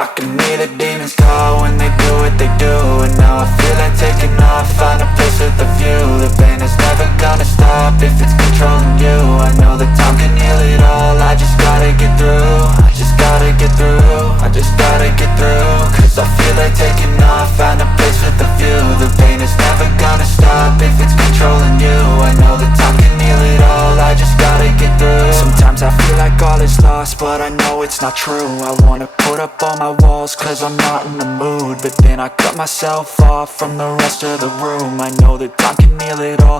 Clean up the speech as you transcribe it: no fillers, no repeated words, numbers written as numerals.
I can hear the demons call when they do what they do. And now I feel like taking off, find a place with a view. The pain is never gonna stop if it's controlling you. I know that time can heal it all, I just gotta get through. I just gotta get through, I just gotta get through. Cause I feel like taking off, find a place with a view. The pain is never gonna stop if it's controlling you. I know that time can heal it all, I just gotta get through. Sometimes I feel like all is lost, but I know it's not true. I wanna put up all my walls cause I'm not in the mood, but then I cut myself off from the rest of the room. I know that time can heal it all,